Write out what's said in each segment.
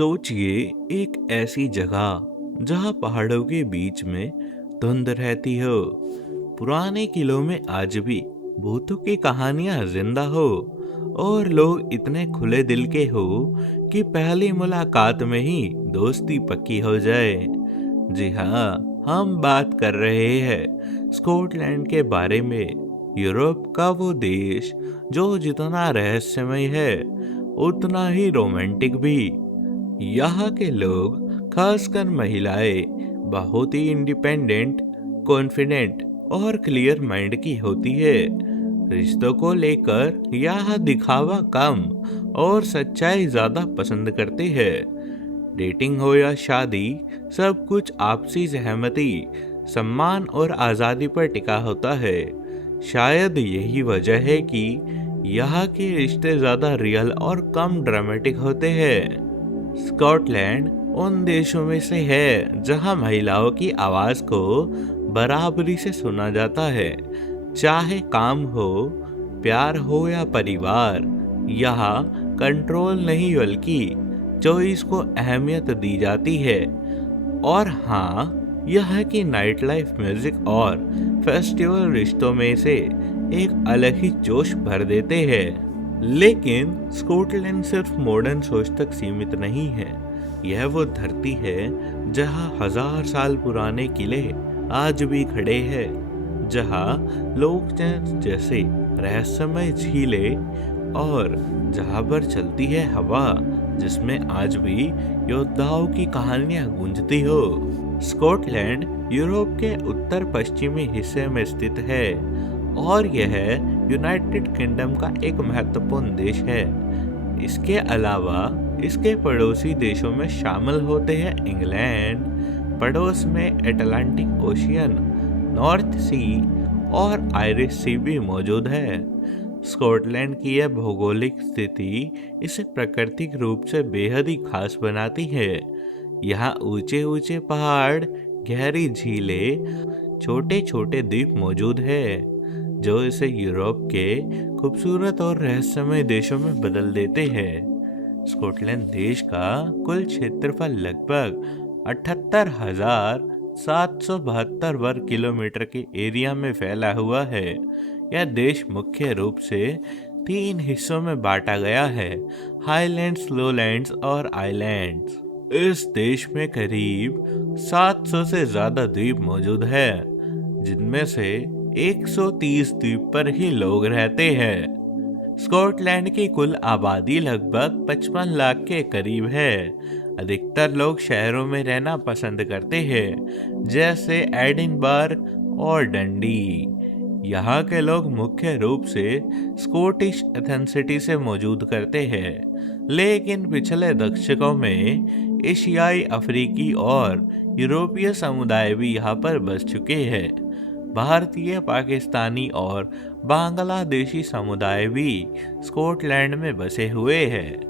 सोचिए एक ऐसी जगह जहां पहाड़ों के बीच में धुंध रहती हो, पुराने किलों में आज भी भूतों की कहानियां जिंदा हो और लोग इतने खुले दिल के हो कि पहली मुलाकात में ही दोस्ती पक्की हो जाए। जी हाँ, हम बात कर रहे हैं स्कॉटलैंड के बारे में। यूरोप का वो देश जो जितना रहस्यमय है उतना ही रोमांटिक भी। यहाँ के लोग, खासकर महिलाएं, बहुत ही इंडिपेंडेंट, कॉन्फिडेंट और क्लियर माइंड की होती है। रिश्तों को लेकर यहाँ दिखावा कम और सच्चाई ज्यादा पसंद करते हैं। डेटिंग हो या शादी, सब कुछ आपसी सहमति, सम्मान और आजादी पर टिका होता है। शायद यही वजह है कि यहाँ के रिश्ते ज्यादा रियल और कम ड्रामेटिक होते हैं। स्कॉटलैंड उन देशों में से है जहां महिलाओं की आवाज को बराबरी से सुना जाता है। चाहे काम हो, प्यार हो या परिवार, यहाँ कंट्रोल नहीं बल्कि चॉइस को अहमियत दी जाती है। और हाँ, यह की नाइट लाइफ, म्यूजिक और फेस्टिवल रिश्तों में से एक अलग ही जोश भर देते हैं। लेकिन स्कॉटलैंड सिर्फ मॉडर्न सोच तक सीमित नहीं है। यह वो धरती है जहां हजार साल पुराने किले आज भी खड़े हैं, जहां लोग जैसे रहस्यमय झीलें और जहां पर चलती है हवा जिसमें आज भी योद्धाओं की कहानियां गूंजती हो। स्कॉटलैंड यूरोप के उत्तर पश्चिमी हिस्से में स्थित है और यह यूनाइटेड किंगडम का एक महत्वपूर्ण देश है। इसके अलावा इसके पड़ोसी देशों में शामिल होते हैं इंग्लैंड, पड़ोस में अटलांटिक ओशियन, नॉर्थ सी और आयरिश सी भी मौजूद है। स्कॉटलैंड की यह भौगोलिक स्थिति इसे प्राकृतिक रूप से बेहद ही खास बनाती है। यहाँ ऊंचे ऊंचे पहाड़, गहरी झीलें, छोटे छोटे द्वीप मौजूद है जो इसे यूरोप के खूबसूरत और रहस्यमय देशों में बदल देते हैं। स्कॉटलैंड देश का कुल क्षेत्रफल लगभग 78,772 वर्ग किलोमीटर के एरिया में फैला हुआ है। यह देश मुख्य रूप से 3 हिस्सों में बांटा गया है: हाईलैंड्स, लोलैंड्स और आइलैंड्स। इस देश में करीब 700 से ज्यादा द्वीप मौजूद है, जिनमें से 130 द्वीप पर ही लोग रहते हैं। स्कॉटलैंड की कुल आबादी लगभग 55 लाख के करीब है। अधिकतर लोग शहरों में रहना पसंद करते हैं, जैसे एडिनबर्ग और डंडी। यहाँ के लोग मुख्य रूप से स्कॉटिश एथेनिसिटी से मौजूद करते हैं, लेकिन पिछले दशकों में एशियाई, अफ्रीकी और यूरोपीय समुदाय भी यहाँ पर बस चुके हैं। भारतीय, पाकिस्तानी और बांग्लादेशी समुदाय भी स्कॉटलैंड में बसे हुए हैं।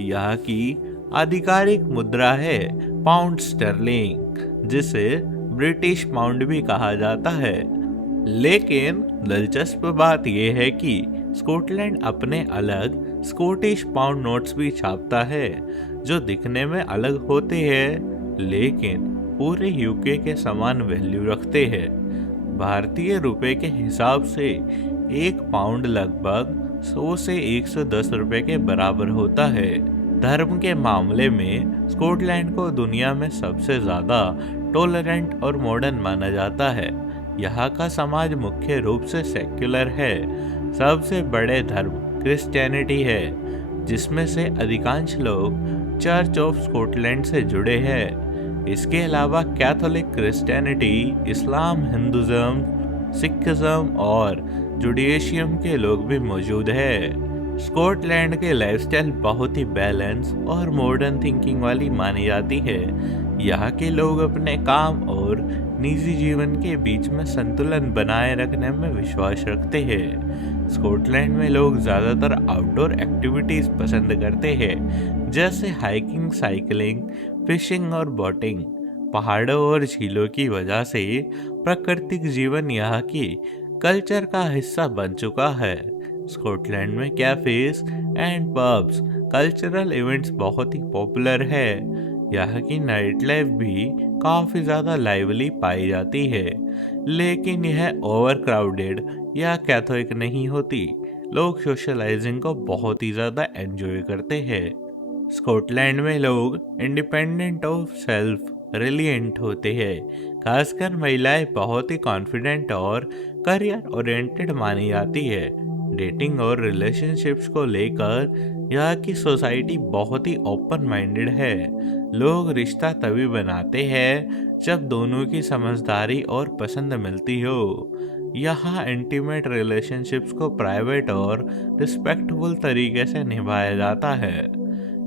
यहाँ की आधिकारिक मुद्रा है पाउंड स्टर्लिंग, जिसे ब्रिटिश पाउंड भी कहा जाता है। लेकिन दिलचस्प बात यह है कि स्कॉटलैंड अपने अलग स्कॉटिश पाउंड नोट्स भी छापता है, जो दिखने में अलग होते हैं लेकिन पूरे यूके के समान वैल्यू रखते हैं। भारतीय रुपए के हिसाब से एक पाउंड लगभग 100 से 110 रुपए के बराबर होता है। धर्म के मामले में स्कॉटलैंड को दुनिया में सबसे ज्यादा टॉलरेंट और मॉडर्न माना जाता है। यहाँ का समाज मुख्य रूप से सेक्युलर है। सबसे बड़े धर्म क्रिश्चियनिटी है, जिसमें से अधिकांश लोग चर्च ऑफ स्कॉटलैंड से जुड़े हैं। इसके अलावा कैथोलिक क्रिश्चियनिटी, इस्लाम, हिंदुज़म, सिखिज्म और जुडाइज्म के लोग भी मौजूद है। स्कॉटलैंड के लाइफस्टाइल बहुत ही बैलेंस और मॉडर्न थिंकिंग वाली मानी जाती है। यहाँ के लोग अपने काम और निजी जीवन के बीच में संतुलन बनाए रखने में विश्वास रखते हैं। स्कॉटलैंड में लोग ज़्यादातर आउटडोर एक्टिविटीज़ पसंद करते हैं, जैसे हाइकिंग, साइकिलिंग, फिशिंग और बोटिंग। पहाड़ों और झीलों की वजह से प्राकृतिक जीवन यहाँ की कल्चर का हिस्सा बन चुका है। स्कॉटलैंड में cafes and pubs cultural events बहुत ही पॉपुलर है। यहाँ की नाइट लाइफ भी काफ़ी ज़्यादा लाइवली पाई जाती है, लेकिन यह ओवर क्राउडेड या कैथोलिक नहीं होती। लोग सोशलाइजिंग को बहुत ही ज़्यादा एंजॉय करते हैं। स्कॉटलैंड में लोग इंडिपेंडेंट ऑफ सेल्फ रिलिएंट होते हैं। खासकर महिलाएं बहुत ही कॉन्फिडेंट और करियर ओरिएंटेड मानी जाती है। डेटिंग और रिलेशनशिप्स को लेकर यहाँ की सोसाइटी बहुत ही ओपन माइंडेड है। लोग रिश्ता तभी बनाते हैं जब दोनों की समझदारी और पसंद मिलती हो। यहाँ इंटीमेट रिलेशनशिप्स को प्राइवेट और रिस्पेक्टफुल तरीके से निभाया जाता है,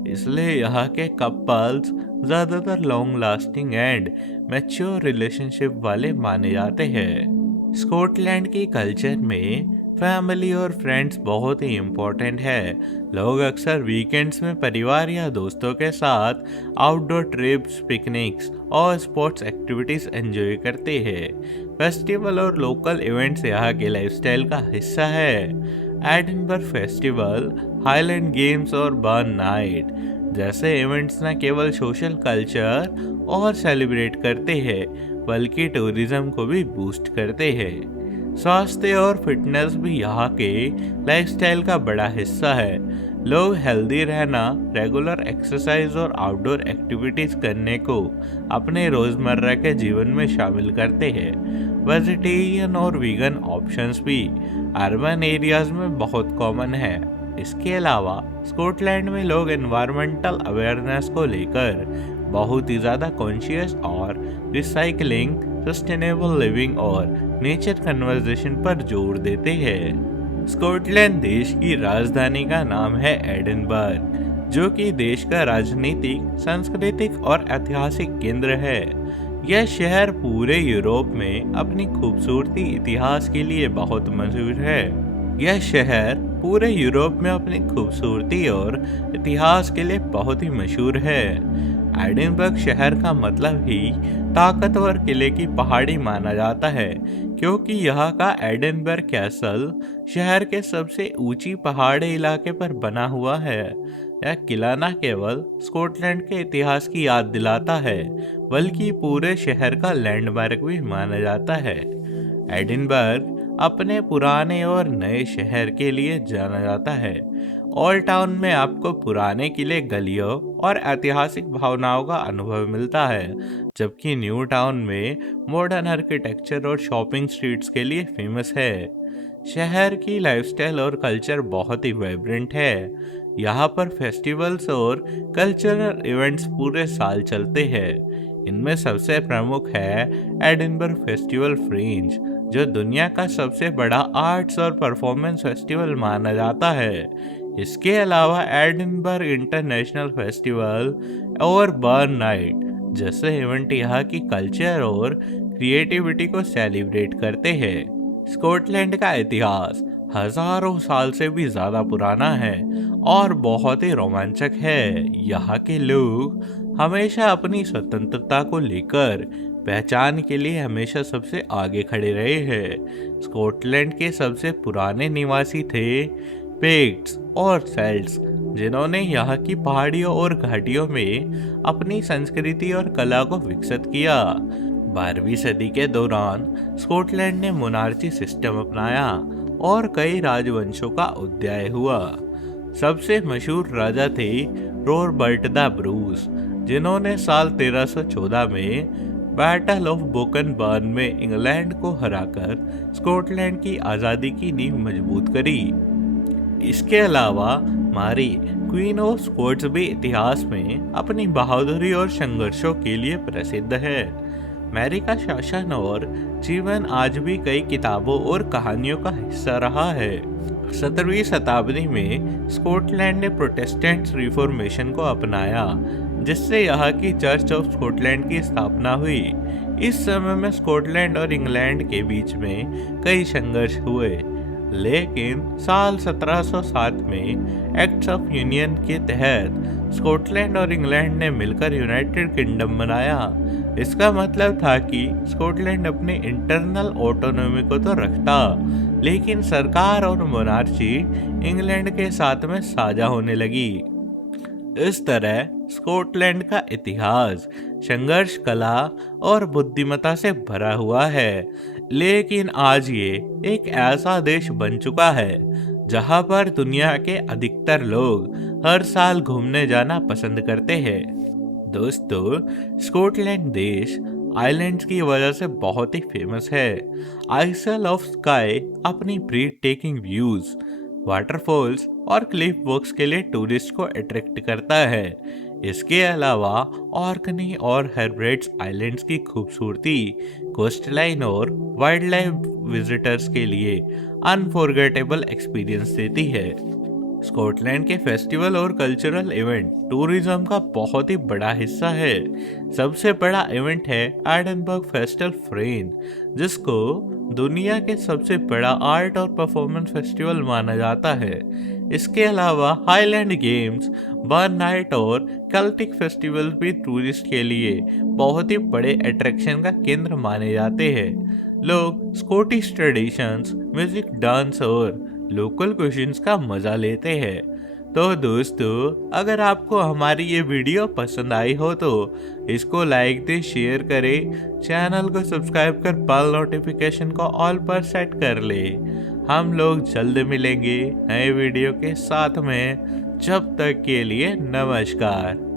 इसलिए यहाँ के कपल्स ज़्यादातर long lasting and mature relationship वाले माने जाते हैं। स्कॉटलैंड की कल्चर में फैमिली और फ्रेंड्स बहुत ही इम्पोर्टेंट है। लोग अक्सर वीकेंड्स में परिवार या दोस्तों के साथ आउटडोर ट्रिप्स, पिकनिक्स और स्पोर्ट्स एक्टिविटीज एंजॉय करते हैं। फेस्टिवल और लोकल इवेंट्स यहाँ के लाइफस्टाइल का हिस्सा है। एडिनबर्ग फेस्टिवल, हाईलैंड गेम्स और बर्न नाइट जैसे इवेंट्स न केवल सोशल कल्चर और सेलिब्रेट करते हैं, बल्कि टूरिज्म को भी बूस्ट करते हैं। स्वास्थ्य और फिटनेस भी यहाँ के लाइफस्टाइल का बड़ा हिस्सा है। लोग हेल्दी रहना, रेगुलर एक्सरसाइज और आउटडोर एक्टिविटीज करने को अपने रोजमर्रा के जीवन में शामिल करते हैं। वेजिटेरियन और वीगन ऑप्शंस भी अर्बन एरियाज में बहुत कॉमन है। इसके अलावा स्कॉटलैंड में लोग एनवायरमेंटल अवेयरनेस को लेकर बहुत ही ज़्यादा कॉन्शियस और रिसाइकलिंग, सस्टेनेबल लिविंग और नेचर कन्वर्जेशन पर जोर देते हैं। स्कॉटलैंड देश की राजधानी का नाम है एडिनबर्ग, जो कि देश का राजनीतिक, सांस्कृतिक और ऐतिहासिक केंद्र है। यह शहर पूरे यूरोप में अपनी खूबसूरती, इतिहास के लिए बहुत मशहूर है। यह शहर पूरे यूरोप में अपनी खूबसूरती और इतिहास के लिए बहुत ही मशहूर है। एडिनबर्ग शहर का मतलब ही ताकतवर किले की पहाड़ी माना जाता है, क्योंकि यहाँ का एडिनबर्ग कैसल शहर के सबसे ऊंची पहाड़ी इलाके पर बना हुआ है। यह किला न केवल स्कॉटलैंड के इतिहास की याद दिलाता है, बल्कि पूरे शहर का लैंडमार्क भी माना जाता है। एडिनबर्ग अपने पुराने और नए शहर के लिए जाना जाता है। ओल्ड टाउन में आपको पुराने किले, गलियों और ऐतिहासिक भावनाओं का अनुभव मिलता है, जबकि न्यू टाउन में मॉडर्न आर्किटेक्चर और शॉपिंग स्ट्रीट्स के लिए फेमस है। शहर की लाइफस्टाइल और कल्चर बहुत ही वाइब्रेंट है। यहाँ पर फेस्टिवल्स और कल्चरल इवेंट्स पूरे साल चलते हैं। इनमें सबसे प्रमुख है एडिनबर्ग फेस्टिवल फ्रिंज, जो दुनिया का सबसे बड़ा आर्ट्स और परफॉर्मेंस फेस्टिवल माना जाता है। इसके अलावा एडिनबर्ग इंटरनेशनल फेस्टिवल और बर्न नाइट जैसे इवेंट यहाँ की कल्चर और क्रिएटिविटी को सेलिब्रेट करते हैं। स्कॉटलैंड का इतिहास हजारों साल से भी ज्यादा पुराना है और बहुत ही रोमांचक है। यहाँ के लोग हमेशा अपनी स्वतंत्रता को लेकर पहचान के लिए हमेशा सबसे आगे खड़े रहे हैं। स्कॉटलैंड के सबसे पुराने निवासी थे पिक्ट्स और सेल्ट्स, जिन्होंने यहाँ की पहाड़ियों और घाटियों में अपनी संस्कृति और कला को विकसित किया। 12वीं सदी के दौरान स्कॉटलैंड ने मोनार्ची सिस्टम अपनाया और कई राजवंशों का उदय हुआ। सबसे मशहूर राजा थे रॉबर्ट द ब्रूस, जिन्होंने साल 1314 में बैटल ऑफ बोकनबर्न में इंग्लैंड को हराकर स्कॉटलैंड की आज़ादी की नींव मजबूत करी। इसके अलावा मारी, क्वीन ऑफ स्कॉट्स भी इतिहास में अपनी बहादुरी और संघर्षों के लिए प्रसिद्ध है। मैरी का शासन और जीवन आज भी कई किताबों और कहानियों का हिस्सा रहा है। 17वीं शताब्दी में स्कॉटलैंड ने प्रोटेस्टेंट रिफॉर्मेशन को अपनाया, जिससे यहाँ की चर्च ऑफ स्कॉटलैंड की स्थापना हुई। इस समय में स्कॉटलैंड और इंग्लैंड के बीच में कई संघर्ष हुए, लेकिन साल 1707 में एक्ट्स ऑफ यूनियन के तहत स्कॉटलैंड और इंग्लैंड ने मिलकर यूनाइटेड किंगडम बनाया। इसका मतलब था कि स्कॉटलैंड अपने इंटरनल ऑटोनॉमी को तो रखता, लेकिन सरकार और मोनार्ची इंग्लैंड के साथ में साझा होने लगी। इस तरह स्कॉटलैंड का इतिहास संघर्ष, कला और बुद्धिमत्ता से भरा हुआ है, लेकिन आज ये एक ऐसा देश बन चुका है जहां पर दुनिया के अधिकतर लोग हर साल घूमने जाना पसंद करते हैं। दोस्तों, स्कॉटलैंड देश आइलैंड्स की वजह से बहुत ही फेमस है। आइसल ऑफ स्काई अपनी ब्रीथ टेकिंग व्यूज, वाटरफॉल्स और क्लिफ वॉक्स के लिए टूरिस्ट को अट्रैक्ट करता है। इसके अलावा ऑर्कनी और हेर्ब्रेट्स आइलैंड्स की खूबसूरती कोस्टलाइन और वाइल्ड लाइफ विजिटर्स के लिए अनफॉरगेटेबल एक्सपीरियंस देती है। स्कॉटलैंड के फेस्टिवल और कल्चरल इवेंट टूरिज्म का बहुत ही बड़ा हिस्सा है। सबसे बड़ा इवेंट है एडनबर्ग फेस्टिवल फ्रेंच, जिसको दुनिया के सबसे बड़ा आर्ट और परफॉर्मेंस फेस्टिवल माना जाता है। इसके अलावा हाईलैंड गेम्स, बर्न नाइट और केल्टिक फेस्टिवल भी टूरिस्ट के लिए बहुत ही बड़े अट्रैक्शन का केंद्र माने जाते हैं। लोग स्कॉटिश ट्रेडिशंस, म्यूजिक, डांस और लोकल क्विजीन्स का मजा लेते हैं। तो दोस्तों, अगर आपको हमारी ये वीडियो पसंद आई हो तो इसको लाइक दे, शेयर करें, चैनल को सब्सक्राइब कर बेल नोटिफिकेशन को ऑल पर सेट कर ले। हम लोग जल्द मिलेंगे नए वीडियो के साथ में। जब तक के लिए नमस्कार।